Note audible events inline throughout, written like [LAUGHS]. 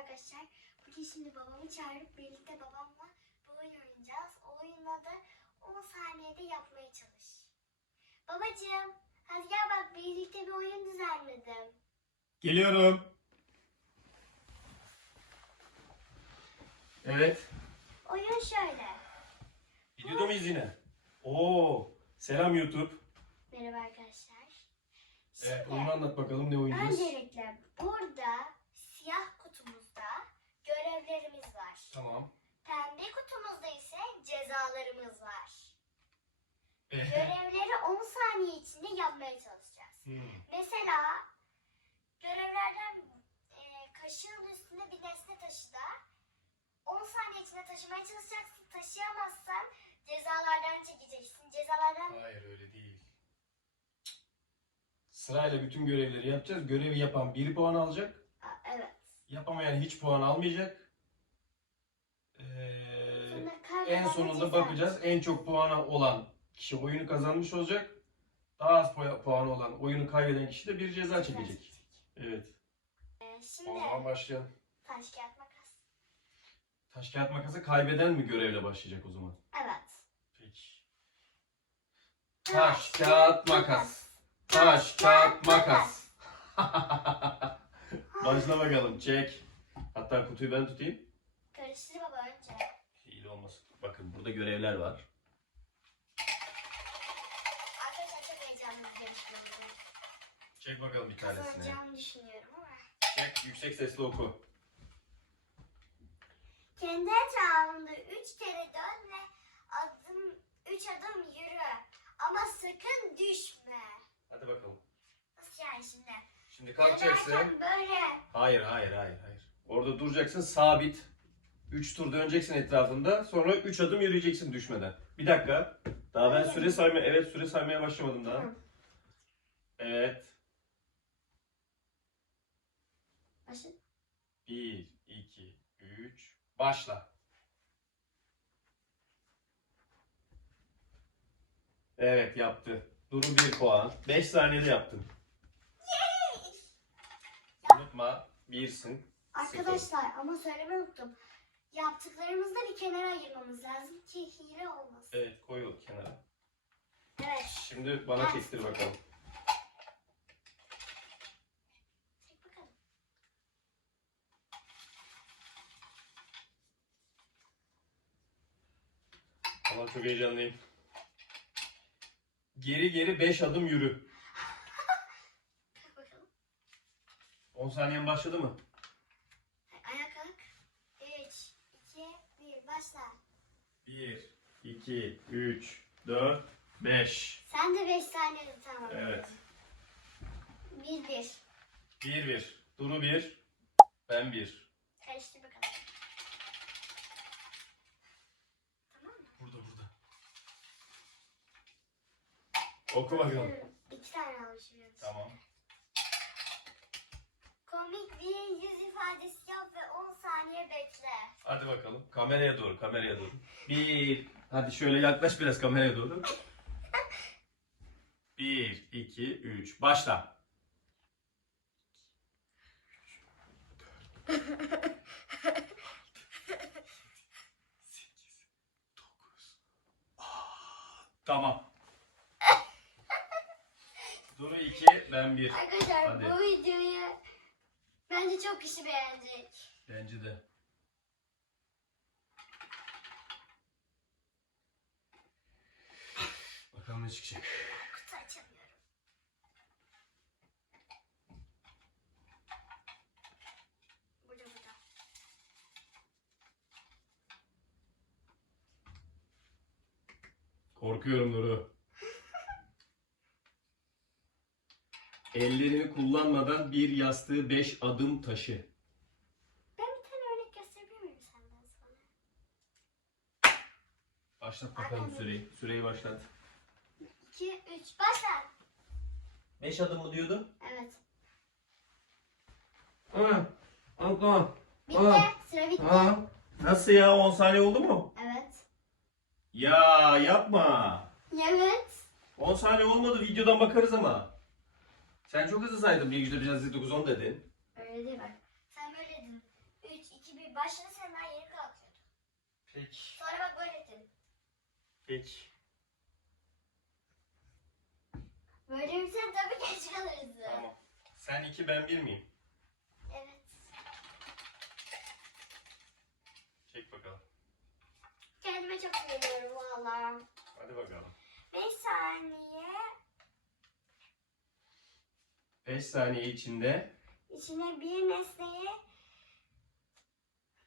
arkadaşlar. Bugün şimdi babamı çağırıp birlikte babamla bir oyun oynayacağız. O oyunda da 10 saniyede yapmaya çalış. Babacığım hadi gel bak birlikte bir oyun düzenledim. Geliyorum. Evet. Oyun şöyle. Videoda mıyız yine? Oo. Selam YouTube. Merhaba arkadaşlar. Evet, Şimdi oyunu anlat bakalım ne oynayacağız? öncelikle burada siyah kutumuzda görevlerimiz var. Tamam. Pembe kutumuzda ise cezalarımız var. Ee, Görevleri 10 saniye içinde yapmaya çalışacağız. hmm, Mesela görevlerden e, kaşığın üstünde bir nesne taşı da 10 saniye içinde taşımaya çalışacaksın. Taşıyamazsan cezalardan çekeceksin. Cezalardan Hayır öyle değil. Sırayla bütün görevleri yapacağız. Görevi yapan 1 puan alacak. Aa, evet. Yapamayan hiç puan almayacak. Ee, en sonunda bakacağız. En çok puanı olan kişi oyunu kazanmış olacak. Daha az pu- puanı olan oyunu kaybeden kişi de bir ceza çekecek. Evet. Ee, O şimdi zaman başlayalım. taş kağıt makas. Taş kağıt makası kaybeden mi görevle başlayacak o zaman? Evet. Peki. Taş, kağıt, makas. Taş, kağıt, makas. [LAUGHS] Başla bakalım. Çek. Hatta kutuyu ben tutayım. Karıştır baba önce. İyi de olmasın. Bakın burada görevler var. Arkadaşlar çok heyecanlı bir. Çek bakalım bir tanesini. Kazanacağımı düşünüyorum ama. Çek. Yüksek sesle oku. Kendi etrafında üç kere dön ve adım, üç adım yürü. Ama sakın düşme. Hadi bakalım. Nasıl yani şimdi? Şimdi kalkacaksın. Dönerken böyle. Hayır, hayır, hayır, hayır. Orada duracaksın sabit. 3 tur döneceksin etrafında. Sonra 3 adım yürüyeceksin düşmeden. Bir dakika. Daha ben süre saymaya evet süre saymaya başlamadım daha. Tamam. Evet. Başla. 1 2 3 başla. Evet yaptı. Duru 1 puan. 5 saniyede yaptın. Unutma birsin. Arkadaşlar ama söylemeyi unuttum. Yaptıklarımızı da bir kenara ayırmamız lazım ki hile olmasın. Evet koy o kenara. Evet. Şimdi bana çektir bakalım. Çek bakalım. Ama çok heyecanlıyım. Geri geri 5 adım yürü. [LAUGHS] Bakalım. 10 saniyen başladı mı? Ayağa kalk. 3, 2, 1 başla. 1, 2, 3, 4, 5. Sen de 5 saniye tamam. Evet. 1, 1. 1, 1. Duru 1. Ben 1. Karıştır bakalım. Tamam mı? Burada burada. Oku bakalım. İki tane almışım yalnız. Tamam. Komik bir yüz ifadesi yap ve 10 saniye bekle. Hadi bakalım. Kameraya doğru, kameraya doğru. 1. Hadi şöyle yaklaş biraz kameraya doğru. 1, 2, 3. Başla. [LAUGHS] Tamam. [LAUGHS] Duru 2, ben 1. Arkadaşlar Hadi. bu videoyu bence çok kişi beğenecek. Bence de. Bakalım ne çıkacak. Kutu açamıyorum. Burada burada. Korkuyorum Nuru. Ellerini kullanmadan bir yastığı 5 adım taşı. Ben bir tane örnek gösterebilir miyim senden sonra? Başlat bakalım süreyi. Süreyi başlat. 2, 3, başla. 5 adım mı diyordu? Evet. Aa, aa, Bitti. Aa. Sıra bitti. aa. Nasıl ya 10 saniye oldu mu? Evet. Ya yapma. Evet. 10 saniye olmadı videodan bakarız ama. Sen çok hızlı saydın. 1 güçte 1 9 10 dedin. Öyle değil bak. Sen böyle dedin. 3, 2, 1 başladı sen daha yeni kalkıyordun. Peki. Sonra bak böyle ettin. Peki. Böyle bir sen tabii geç kalırız. Tamam. Sen iki ben bir miyim? Evet. Çek bakalım. Kendime çok güveniyorum valla. Hadi bakalım. 5 saniye. 5 saniye içinde İçine bir nesneyi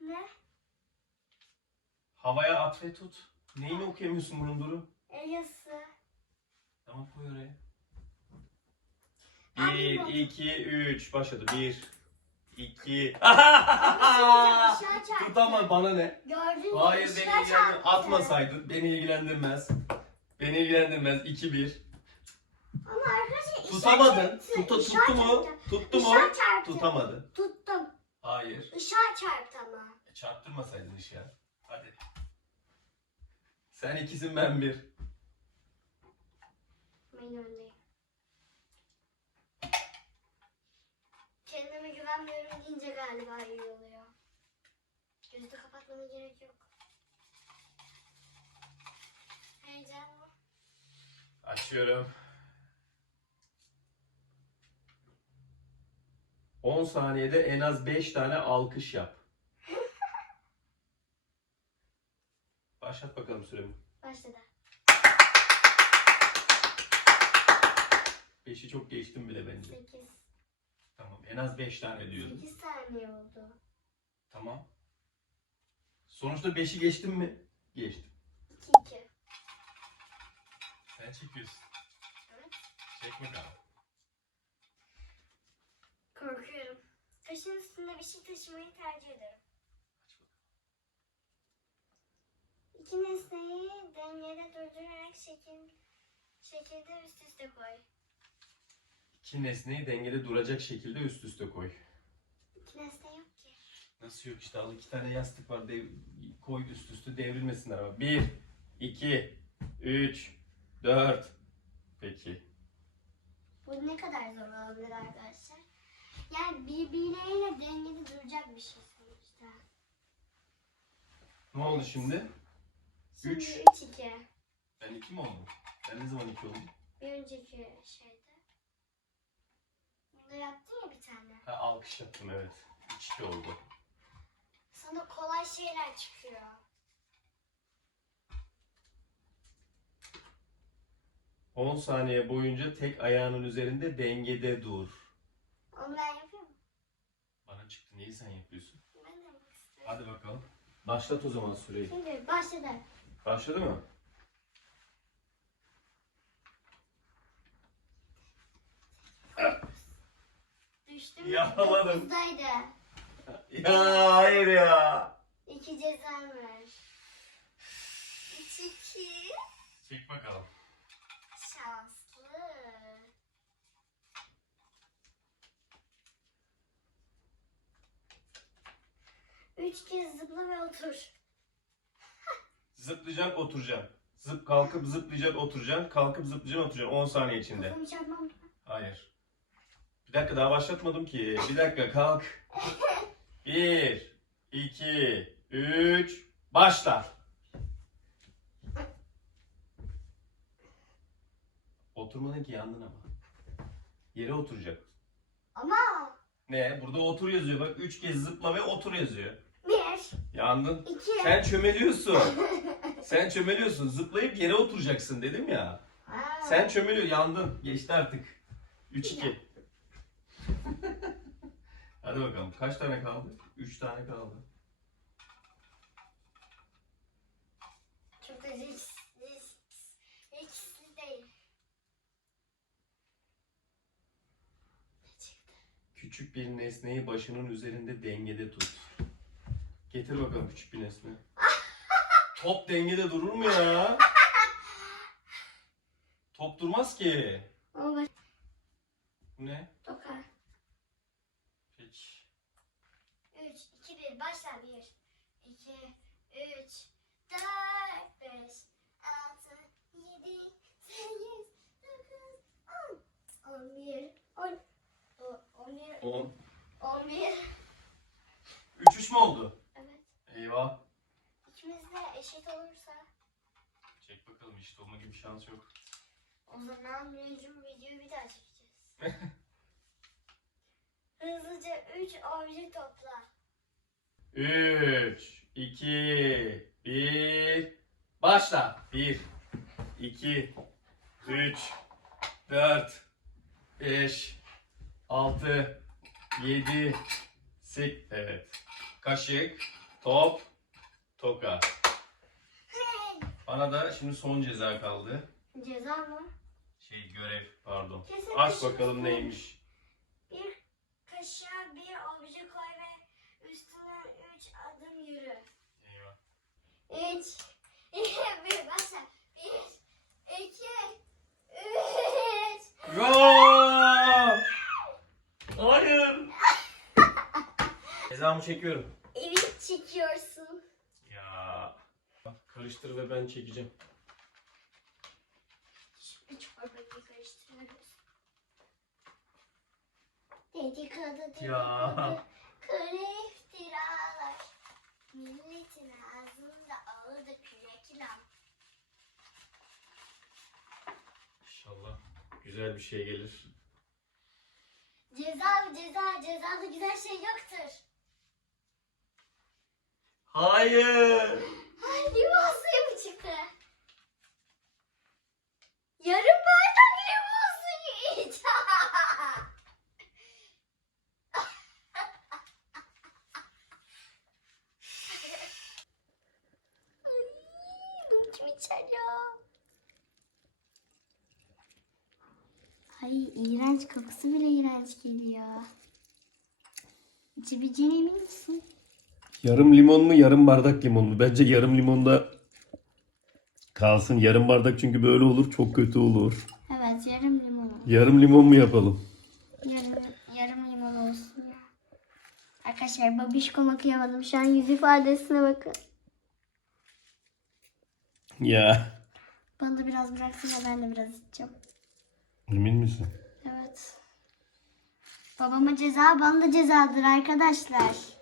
ne? havaya at ve tut. Neyini okuyamıyorsun bunun duru? Eliası. Tamam koy oraya. Ben 1, bilmiyorum. 2, 3. Başladı. 1, 2. Işığa çarptı. Tutama bana ne? Gördün mü? Hayır beni ilgilendir. çarptı. Atmasaydın beni ilgilendirmez. Beni ilgilendirmez. 2, 1. Ama arkadaşlar ışığa Tutamadın. Tuta, tuttu mu? Tuttu mu? Işığa çarptı. Tutamadın. Tuttum. Hayır. Işığa çarptı ama. E, çarptırmasaydın ışığa. Hadi. Sen ikisin ben bir. Ben öndeyim. Kendime güvenmiyorum deyince galiba iyi oluyor. Gözü kapatmama gerek yok. Heyecanlı. Açıyorum. 10 saniyede en az 5 tane alkış yap. Başlat bakalım süremi. Başladı. 5'i çok geçtim bile bence. 8. Tamam. En az 5 tane diyorum. 8 saniye oldu. Tamam. Sonuçta 5'i geçtim mi? Geçtim. 2 2. Sen çekiyorsun. Evet. Çek bakalım. Korkuyorum. Taşın üstünde bir şey taşımayı tercih ederim. İki nesneyi dengede durdurarak şekil, şekilde üst üste koy. İki nesneyi dengede duracak şekilde üst üste koy. İki nesne yok ki. Nasıl yok işte al iki tane yastık var dev, koy üst üste devrilmesinler ama. Bir, iki, üç, dört. Peki. Bu ne kadar zor olabilir arkadaşlar? Yani birbirleriyle dengede duracak bir şey sonuçta. Ne oldu şimdi? Şimdi Üç. 3 2. Ben iki mi oldum? Ben ne zaman iki oldum? Bir önceki şeyde. Burada yaptın ya bir tane. Ha alkış yaptım evet. Üç iki oldu. Sana kolay şeyler çıkıyor. On saniye boyunca tek ayağının üzerinde dengede dur. Onu ben yapayım mı? Niye sen yapıyorsun? Hadi bakalım. Başlat o zaman süreyi. Şimdi başladı. Başladı mı? Düştüm. Yakaladım. Dokuzdaydı. Ya hayır ya. İki cezan var. Üç iki. Çek bakalım. Üç kez zıpla ve otur. Zıplayacaksın oturacaksın. Zıp kalkıp zıplayacaksın oturacaksın. Kalkıp zıplayacaksın oturacaksın 10 saniye içinde. Kafamı çarpmam. Hayır. Bir dakika daha başlatmadım ki. Bir dakika kalk. [LAUGHS] Bir, iki, üç, başla. Oturmadın ki yandın ama. Yere oturacak. Ama Ne? Burada otur yazıyor. Bak üç kez zıpla ve otur yazıyor. Yandın. iki. Sen çömeliyorsun. [LAUGHS] Sen çömeliyorsun. Zıplayıp yere oturacaksın dedim ya. Aa, Sen çömeliyor. Yandın. Geçti artık. 3-2. [LAUGHS] Hadi bakalım. Kaç tane kaldı? 3 tane kaldı. Çok da risk, risk, riskli değil. Küçük bir nesneyi başının üzerinde dengede tut. Getir bakalım küçük bir nesne. Top dengede durur mu ya? Top durmaz ki. Baş... Bu ne? Dokar. Peki. 3, 2, 1, başla. 1, 2, 3, 4, 5, 6, 7, 8, 9, 10, 11, 10, 11, 10. 11, 3-3 mi oldu? Eyvah. İkimiz de eşit olursa Çek bakalım eşit olma gibi şans yok. o zaman mecbur videoyu bir daha çekeceğiz. [LAUGHS] Hızlıca 3 obje topla. 3, 2, 1, başla. 1, 2, 3, 4, 5, 6, 7, 8, evet. Kaşık, top, toka. Bana da şimdi son ceza kaldı. Ceza mı? Şey görev pardon. Kesin Aç bakalım neymiş. Bir kaşığa bir obje koy ve üstüne 3 adım yürü. Eyvah. 3 2 1 başla. 1 2 3 Gol! Hayır. Cezamı çekiyorum. Evet çekiyorsun. Ya. Karıştır ve ben çekeceğim. Şimdi çorbayı karıştırıyoruz. Dedikodu dedikodu. Ya. Kara iftiralar. Milletin ağzında ağırda reklam. İnşallah güzel bir şey gelir. Ceza ceza cezada güzel şey yoktur. Hayır. Limon suyu mu çıktı? Bardak limon suyu iç. [LAUGHS] Ay, bunu kim içer ya? Ay iğrenç kokusu bile iğrenç geliyor. İçebileceğine emin misin? Yarım limon mu yarım bardak limon mu? Bence yarım limonda kalsın. Yarım bardak çünkü böyle olur çok kötü olur. Evet yarım limon. Yarım limon mu yapalım? Yarım, yarım limon olsun ya. Arkadaşlar babişkom okuyamadım. Şu an yüz ifadesine bakın. Ya. Bana da biraz bıraksana ben de biraz içeceğim. Emin misin? Evet. Babama ceza bana da cezadır arkadaşlar.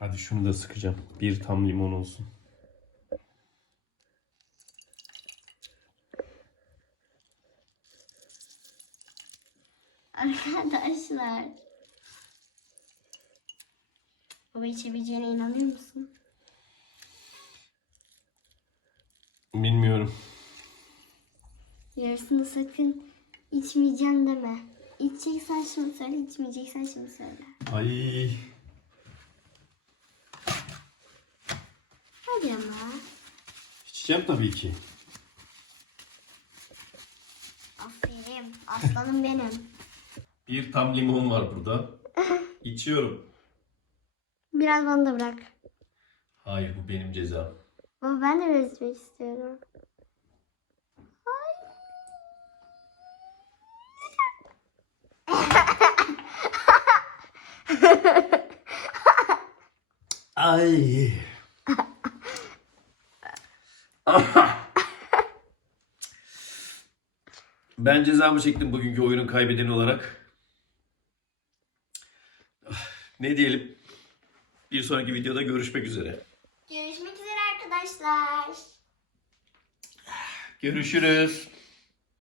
Hadi şunu da sıkacağım. Bir tam limon olsun. Arkadaşlar. Baba içebileceğine inanıyor musun? Bilmiyorum. Yarısını sakın içmeyeceğim deme. İçeceksen şimdi söyle, içmeyeceksen şimdi söyle. Ay. Ama. İçeceğim tabii ki. Aferin. Aslanım [LAUGHS] benim. Bir tam limon var burada. [LAUGHS] İçiyorum. Biraz bana da bırak. Hayır bu benim cezam. Baba ben de biraz içmek istiyorum. Ay. Ben cezamı çektim bugünkü oyunun kaybedeni olarak. Ne diyelim? Bir sonraki videoda görüşmek üzere. Görüşmek üzere arkadaşlar. Görüşürüz.